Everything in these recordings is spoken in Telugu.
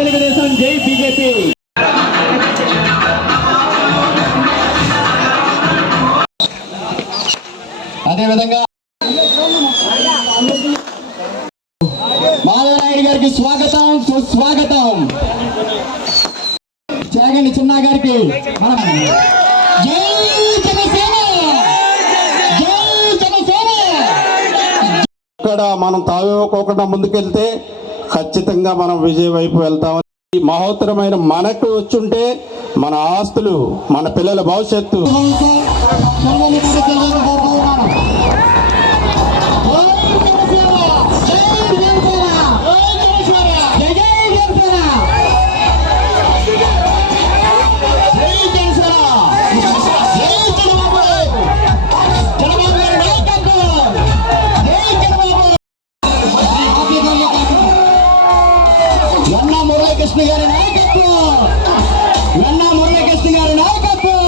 తెలుగుదేశం, జై బీజేపీ. అదేవిధంగా మాధవనాయుడు గారికి స్వాగతం, సుస్వాగతం. చాగండి చిన్నా గారికి మనం జై జనసేన, జై జనసేన. ఇక్కడ మనం తావేకోకుండా ముందుకెళ్తే ఖచ్చితంగా మనం విజయ వైపు వెళ్తామని, ఈ మహోత్తరమైన మనకు వచ్చుంటే మన ఆస్తులు, మన పిల్లల భవిష్యత్తు మురళీకృష్ణ గారి నాయకత్వం, వెన్నా మురళీకృష్ణ గారి నాయకత్వం.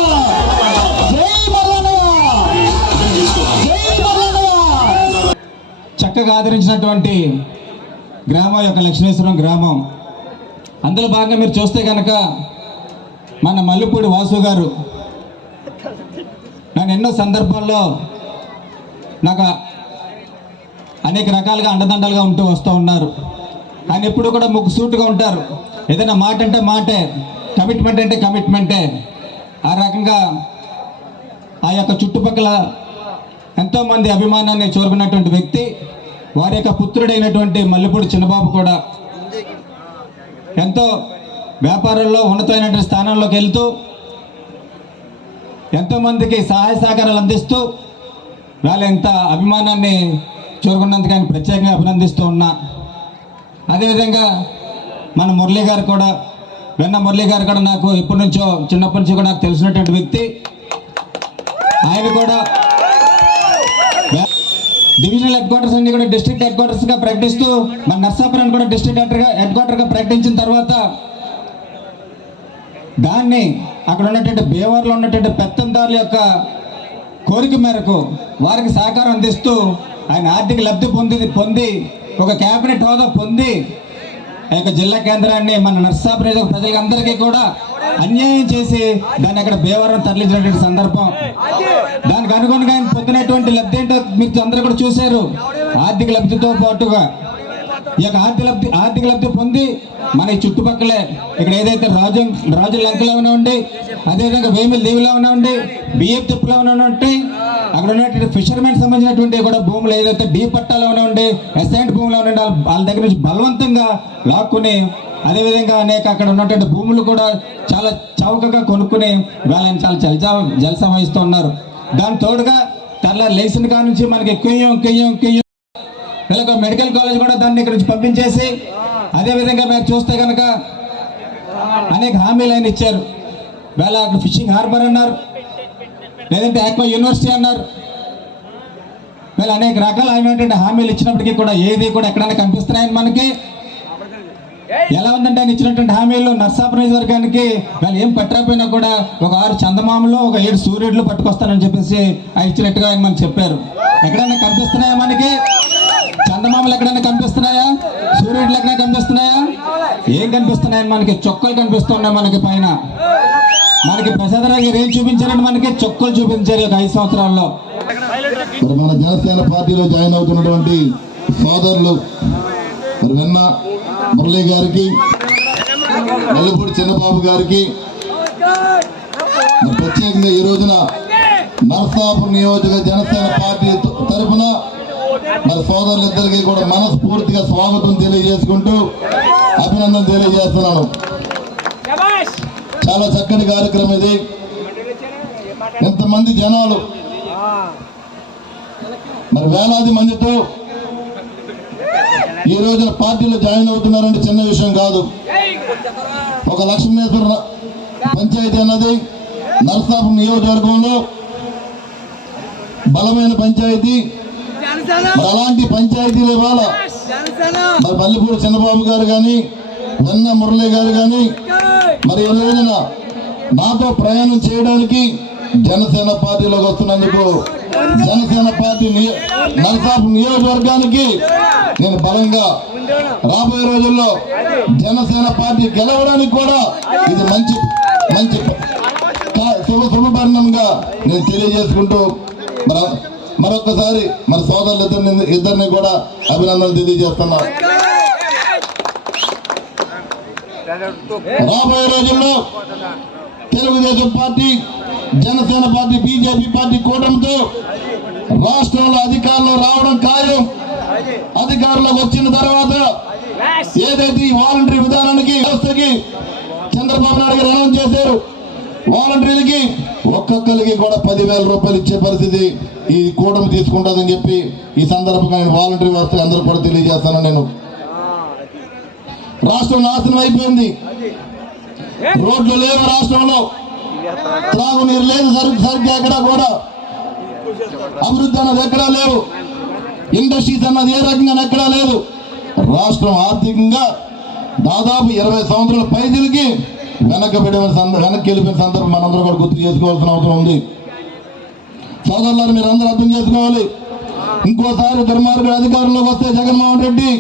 జై మల్లన్నయ్య, జై మల్లన్నయ్య. చక్కగా ఆదరించినటువంటి గ్రామం యొక్క లక్ష్మేశ్వరం గ్రామం. అందులో భాగంగా మీరు చూస్తే కనుక మన మల్లుపూడి వాసు గారు నన్ను ఎన్నో సందర్భాల్లో నాకు అనేక రకాలుగా అండదండలుగా ఉంటూ వస్తూ ఉన్నారు. ఆయన ఎప్పుడు కూడా ముక్కుసూటుగా ఉంటారు. ఏదైనా మాట అంటే మాటే, కమిట్మెంట్ అంటే కమిట్మెంటే. ఆ రకంగా ఆ యొక్క చుట్టుపక్కల ఎంతోమంది అభిమానాన్ని చూరుకున్నటువంటి వ్యక్తి. వారి యొక్క పుత్రుడైనటువంటి మల్లిపూడి చిన్నబాబు కూడా ఎంతో వ్యాపారంలో ఉన్నతమైనటువంటి స్థానంలోకి వెళ్తూ ఎంతోమందికి సహాయ సహకారాలు అందిస్తూ వాళ్ళ ఎంత అభిమానాన్ని చూరుకున్నందుకు ఆయన ప్రత్యేకంగా అభినందిస్తూ ఉన్నా. అదేవిధంగా మన మురళీ గారు కూడా, వెన్న మురళీ గారు కూడా నాకు ఇప్పటి నుంచో, చిన్నప్పటి నుంచి కూడా నాకు తెలిసినటువంటి వ్యక్తి. ఆయన కూడా డివిజనల్ హెడ్ క్వార్టర్స్ అన్ని కూడా డిస్ట్రిక్ట్ హెడ్ క్వార్టర్స్గా ప్రకటిస్తూ, మన నర్సాపురాన్ని కూడా డిస్ట్రిక్ట్ హెడ్ క్వార్టర్గా ప్రకటించిన తర్వాత దాన్ని అక్కడ ఉన్నటువంటి బేవర్లో ఉన్నటువంటి పెత్తందారుల యొక్క కోరిక మేరకు వారికి సహకారం అందిస్తూ ఆయన ఆర్థిక లబ్ధి పొంది ఒక క్యాబినెట్ హోదా పొంది ఆ యొక్క జిల్లా కేంద్రాన్ని మన నర్సాపురం ప్రజలందరికీ కూడా అన్యాయం చేసి దాన్ని అక్కడ భీమవరం తరలించినటువంటి సందర్భం. దానికి అనుగుణంగా ఆయన పొందినటువంటి లబ్ధి ఏంటో మీరు అందరూ కూడా చూశారు. ఆర్థిక లబ్ధితో పాటుగా ఈ యొక్క ఆర్థిక లబ్ధి పొంది మన ఈ చుట్టుపక్కలే ఇక్కడ ఏదైతే రాజు లంకలో ఉండి, అదేవిధంగా వేమిల దీవిలో ఉండి, బియ్యం తిప్పులో ఉంటే అక్కడ ఉన్నటువంటి ఫిషర్మెన్ సంబంధించినటువంటి కూడా భూములు ఏదైతే డీ పట్టాలో ఉండి, ఎస్ఐంట్ భూములో ఉండి వాళ్ళ దగ్గర నుంచి బలవంతంగా లాక్కుని, అదేవిధంగా అనేక అక్కడ ఉన్నటువంటి భూములు కూడా చాలా చౌకగా కొనుక్కుని వాళ్ళని చాలా జలసా వహిస్తూ ఉన్నారు. దాని తోడుగా తెల్ల లేచిన కాడ నుంచి మనకి కెయ్యం వీళ్ళకి మెడికల్ కాలేజ్ కూడా దాన్ని ఇక్కడ నుంచి పంపించేసి, అదేవిధంగా మీరు చూస్తే కనుక అనేక హామీలు ఆయన ఇచ్చారు. వేళ అక్కడ ఫిషింగ్ హార్బర్ అన్నారు, లేదంటే ఆక్వా యూనివర్సిటీ అన్నారు. వీళ్ళు అనేక రకాల అయినటువంటి హామీలు ఇచ్చినప్పటికీ కూడా ఏది కూడా ఎక్కడైనా కనిపిస్తున్నాయని మనకి ఎలా ఉందంటే ఆయన ఇచ్చినటువంటి హామీలు నర్సాపురం నియోజకవర్గానికి వాళ్ళు ఏం పట్టకపోయినా కూడా ఒక 6 చందమామలు, ఒక 7 సూర్యుడులు పట్టుకొస్తానని చెప్పేసి ఆయన ఇచ్చినట్టుగా ఆయన మనకు చెప్పారు. ఎక్కడైనా కనిపిస్తున్నాయా మనకి? చందమామలు ఎక్కడైనా కనిపిస్తున్నాయా? సూర్యుడులు ఎక్కడైనా కనిపిస్తున్నాయా? ఏం కనిపిస్తున్నాయని మనకి చొక్కలు కనిపిస్తున్నాయి. మనకి పైన మనకి ప్రసాదరావు గారు ఏం చూపించారంటే మనకి చొక్కలు చూపించారు 5 సంవత్సరాల్లో. మన జనసేన పార్టీలో జాయిన్ అవుతున్నటువంటి సోదరులు వెన్న మురళీ గారికి, మల్లిపూడి చిన్నబాబు గారికి ప్రత్యేకంగా ఈ రోజున నర్సాపురం నియోజక జనసేన పార్టీ తరఫున మరి సోదరులిద్దరికీ కూడా మనస్ఫూర్తిగా స్వాగతం తెలియజేసుకుంటూ అభినందన తెలియజేస్తున్నాను. చాలా చక్కటి కార్యక్రమం ఇది. ఎంతమంది జనాలు, మరి వేలాది మందితో ఈ రోజున పార్టీలో జాయిన్ అవుతున్నారంటే చిన్న విషయం కాదు. ఒక లక్ష్మీశ్వర పంచాయతీ అన్నది నర్సాపురం నియోజకవర్గంలో బలమైన పంచాయతీ. మరి అలాంటి పంచాయతీలు ఇవాళ మరి మల్లిపూడి చిన్నబాబు గారు కానీ, వెన్న మురళీ గారు కానీ మరి ఈ రోజున నాతో ప్రయాణం చేయడానికి జనసేన పార్టీలోకి వస్తున్నందుకు జనసేన పార్టీ నర్సాపురం నియోజకవర్గానికి నేను బలంగా రాబోయే రోజుల్లో జనసేన పార్టీ గెలవడానికి కూడా ఇది మంచి మంచి శుభపరిణంగా నేను తెలియజేసుకుంటూ మరొకసారి మన సోదరులు ఇద్దరిని కూడా అభినందనలు తెలియజేస్తున్నా. రాబోయే రోజుల్లో Telugu Desam party, Janasena party, BJP party కూటమితో రాష్ట్రంలో అధికారంలో రావడం ఖాయం. అధికారంలోకి వచ్చిన తర్వాత ఏదైతే ఈ వాలంటరీ విధానానికి వ్యవస్థకి చంద్రబాబు నాయుడు గారు అనౌన్స్ చేశారు, వాలంటీర్లకి ఒక్కొక్కరికి కూడా 10,000 రూపాయలు ఇచ్చే పరిస్థితి ఈ కూటమి తీసుకుంటుందని చెప్పి ఈ సందర్భంగా నేను వాలంటరీ వ్యవస్థ అందరూ కూడా తెలియజేస్తాను. నేను రాష్ట్రం నాశనం అయిపోయింది, రోడ్లు లేవు రాష్ట్రంలో, త్రాగునీరు లేదు సరిగ్గా ఎక్కడా కూడా, అభివృద్ధి అన్నది ఎక్కడా లేవు, ఇండస్ట్రీస్ అన్నది ఏ రకంగా ఎక్కడా లేదు. రాష్ట్రం ఆర్థికంగా దాదాపు 20 సంవత్సరాల పైదలకి వెనక్కి వెళ్ళిపోయిన సందర్భం మనందరూ కూడా గుర్తు చేసుకోవాల్సిన అవసరం ఉంది. సోదరులను మీరు అందరూ అర్థం చేసుకోవాలి. ఇంకోసారి దుర్మార్గుడు అధికారంలోకి వస్తే జగన్మోహన్ రెడ్డి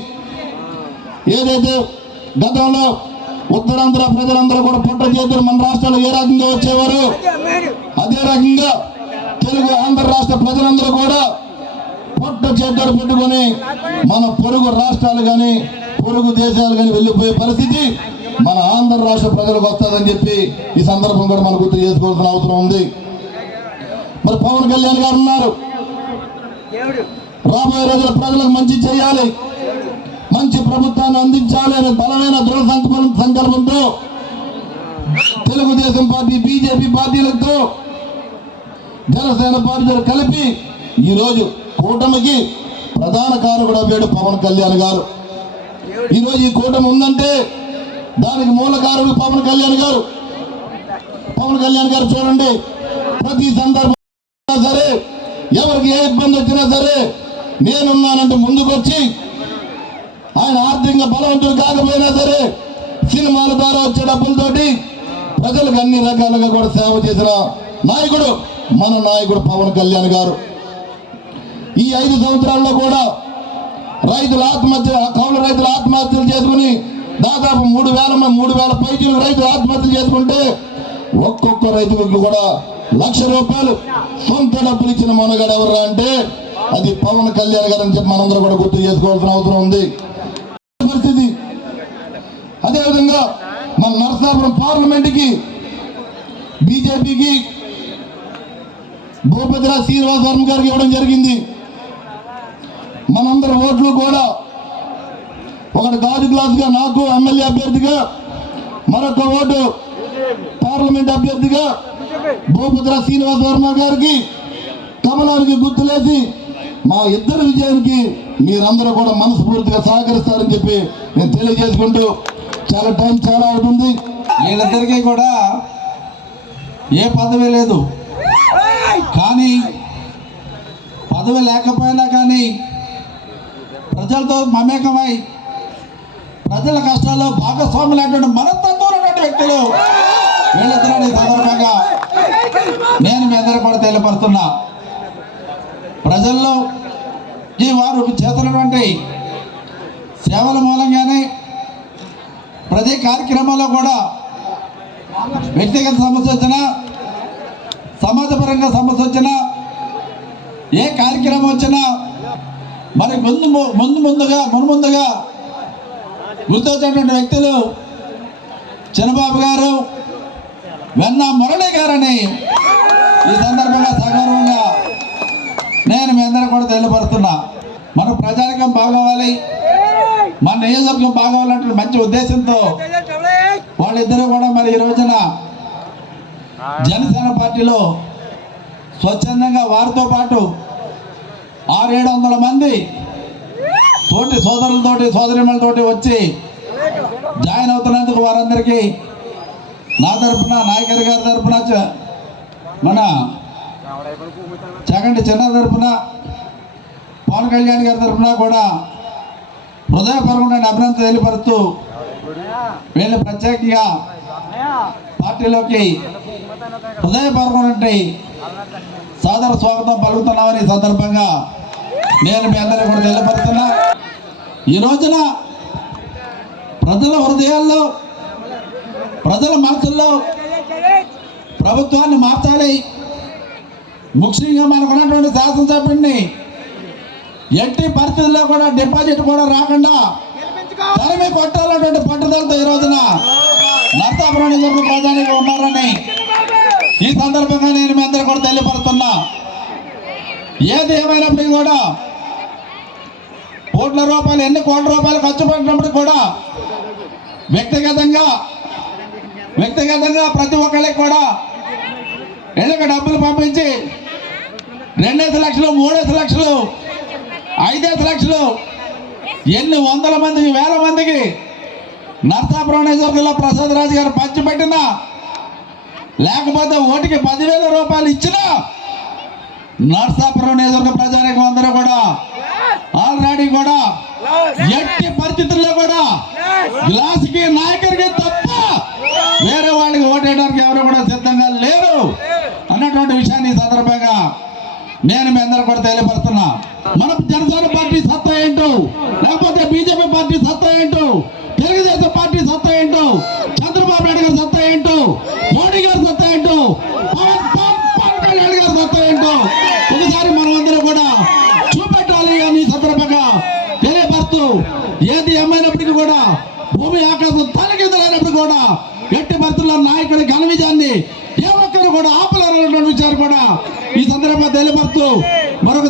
ఏదైతే గతంలో ఉత్తరాంధ్ర ప్రజలందరూ కూడా పుట్ట చేతులు మన రాష్ట్రాలు ఏ రకంగా వచ్చేవారు, అదే రకంగా తెలుగు ఆంధ్ర రాష్ట్ర ప్రజలందరూ కూడా పుట్ట చేతులు పెట్టుకొని మన పొరుగు రాష్ట్రాలు కానీ పొరుగు దేశాలు కానీ వెళ్ళిపోయే పరిస్థితి మన ఆంధ్ర రాష్ట్ర ప్రజలకు వస్తుందని చెప్పి ఈ సందర్భం కూడా మనం గుర్తు చేసుకోవాల్సిన అవసరం ఉంది. మరి పవన్ కళ్యాణ్ గారు ఉన్నారు, రాబోయే రోజుల ప్రజలకు మంచి చేయాలి, మంచి ప్రభుత్వాన్ని అందించాలి అనే బలమైన దృఢ సంకల్పంతో తెలుగుదేశం పార్టీ, బీజేపీ పార్టీలతో జనసేన పార్టీలు కలిపి ఈరోజు కూటమికి ప్రధాన కారకుడు అయ్యాడు పవన్ కళ్యాణ్ గారు. ఈరోజు ఈ కూటమి ఉందంటే దానికి మూలకారుడు పవన్ కళ్యాణ్ గారు. పవన్ కళ్యాణ్ గారు చూడండి, ప్రతి సందర్భం సరే, ఎవరికి ఏ ఇబ్బంది వచ్చినా సరే నేనున్నానంటే ముందుకొచ్చి ఆయన ఆర్థికంగా బలవంతుడు కాకపోయినా సరే సినిమాల ద్వారా వచ్చే డబ్బులతోటి ప్రజలకు అన్ని రకాలుగా కూడా సేవ చేసిన నాయకుడు మన నాయకుడు పవన్ కళ్యాణ్ గారు. ఈ 5 సంవత్సరాల్లో కూడా కౌలు రైతులు ఆత్మహత్యలు చేసుకుని దాదాపు 3,000 పైచీలు రైతులు ఆత్మహత్యలు చేసుకుంటే ఒక్కొక్క రైతులకు కూడా ₹1,00,000 సొంత డబ్బులు ఇచ్చిన మనగాడు ఎవరు అంటే అది పవన్ కళ్యాణ్ గారు అని చెప్పి మనందరూ కూడా గుర్తు చేసుకోవాల్సిన అవసరం ఉంది. పరిస్థితి అదేవిధంగా మన నరసాపురం పార్లమెంట్కి బీజేపీకి భూపతిరాజు శ్రీనివాస్ వర్మ గారికి ఇవ్వడం జరిగింది. మనందరి ఓట్లు కూడా ఒకటి గాజు గ్లాసుగా నాకు ఎమ్మెల్యే అభ్యర్థిగా, మరొక ఓటు పార్లమెంట్ అభ్యర్థిగా భూపతిరాజు శ్రీనివాస్ వర్మ గారికి కమలానికి గుర్తులేసి మా ఇద్దరు విజయానికి మీరందరూ కూడా మనస్ఫూర్తిగా సహకరిస్తారని చెప్పి నేను తెలియజేసుకుంటూ టైం చాలా అవుతుంది. వీళ్ళిద్దరికీ కూడా ఏ పదవి లేదు, కానీ పదవి లేకపోయినా కానీ ప్రజలతో మమేకమై ప్రజల కష్టాల్లో భాగస్వాములైనటువంటి మనస్తత్వం ఉన్నటువంటి వ్యక్తులు వీళ్ళిద్దరని సందర్భంగా నేను మీ అందరూ కూడా తెలియపరుస్తున్నా. ప్రజల్లో వారు చేస్తున్నటువంటి సేవల మూలంగానే ప్రతి కార్యక్రమంలో కూడా వ్యక్తిగత సమస్య వచ్చినా, సమాజపరంగా సమస్య వచ్చినా, ఏ కార్యక్రమం వచ్చినా మరి ముందుగా గుర్తొచ్చేటువంటి వ్యక్తులు చంద్రబాబు గారు, వెన్న మురళి గారని ఈ సందర్భంగా సగౌరవంగా నేను మీ అందరూ కూడా తెలియపరుస్తున్నా. మన ప్రజానికం బాగోవాలి, మన నియోజకవర్గం బాగోవాలంటే మంచి ఉద్దేశంతో వాళ్ళిద్దరూ కూడా మరి ఈ రోజున జనసేన పార్టీలో స్వచ్ఛందంగా వారితో పాటు 600-700 మంది తోటి సోదరులతోటి సోదరిమణులతోటి వచ్చి జాయిన్ అవుతున్నందుకు వారందరికీ నా తరఫున, నాయకర్ గారి తరఫున, మన చగంటి చిన్న తరఫున, పవన్ కళ్యాణ్ గారి తరఫున కూడా హృదయపూర్వకమైన అభినందన తెలియపరుస్తూ వీళ్ళు ప్రత్యేకంగా పార్టీలోకి హృదయపూర్వకమైన సాదర స్వాగతం పలుకుతున్నామని ఈ సందర్భంగా నేను మీ అందరూ కూడా తెలియపరుస్తున్నా. ఈ రోజున ప్రజల హృదయాల్లో, ప్రజల మనసుల్లో ప్రభుత్వాన్ని మార్చాలి. ముఖ్యంగా మనకు ఉన్నటువంటి శాసనసభ్యుడిని ఎట్టి పరిస్థితుల్లో కూడా డిపాజిట్ కూడా రాకుండా తరిమి కొట్టాలన్నటువంటి పట్టుదలతో ఈ రోజున నరసాపురం నియోజకవర్గ ప్రజానికి ఉన్నారని ఈ సందర్భంగా నేను మీ అందరూ కూడా తెలియపరుస్తున్నా. ఏది ఏమైనప్పటికీ కూడా కోట్ల రూపాయలు, ఎన్ని కోట్ల రూపాయలు ఖర్చు పెట్టినప్పటికీ కూడా వ్యక్తిగతంగా ప్రతి ఒక్కరికి కూడా ఇళ్ళకి డబ్బులు పంపించి 2 లక్షలు, 3 లక్షలు, 5 లక్షలు, ఎన్ని వందల మందికి, వేల మందికి నరసాపురం నియోజకవర్గంలో ప్రసాద్ రాజు గారు పంచిపెట్టినా, లేకపోతే ఓటికి 10,000 రూపాయలు ఇచ్చినా నరసాపురం నియోజకవర్గ ప్రజానికం అందరూ కూడా ఆల్రెడీ కూడా ఎట్టి పరిస్థితుల్లో కూడా గ్లాసుకి, నాయకుడికి తప్ప వేరే వాళ్ళకి ఓటేయడానికి ఎవరు కూడా సిద్ధంగా లేరు అన్నటువంటి విషయాన్ని ఈ సందర్భంగా నేను మీ అందరూ కూడా తెలియపరుస్తున్నా. మన జనసేన పార్టీ సత్తా ఏంటో, లేకపోతే బీజేపీ పార్టీ సత్తా ఏంటో, తెలుగుదేశం పార్టీ సత్తా ఏంటో, చంద్రబాబు నాయుడు గారి సత్తా ఏంటో, మోడీ గారి సత్తా ఏంటో, పవన్ కళ్యాణ్ గారి సత్తా ఏంటో ఒకసారి మనం అందరూ కూడా చూపెట్టాలి అని ఈ సందర్భంగా తెలియపరుస్తూ, ఏది ఏమైనప్పటికీ కూడా భూమి ఆకాశం తలకిందలైనప్పుడు కూడా ఎట్టి పరిస్థితుల్లో నాయకుడి ఘన విజయాన్ని ఏ ఒక్కరు కూడా ఆపలేరన్నటువంటి విషయాన్ని కూడా ఈ సందర్భంగా తెలియపరుస్తూ మరొక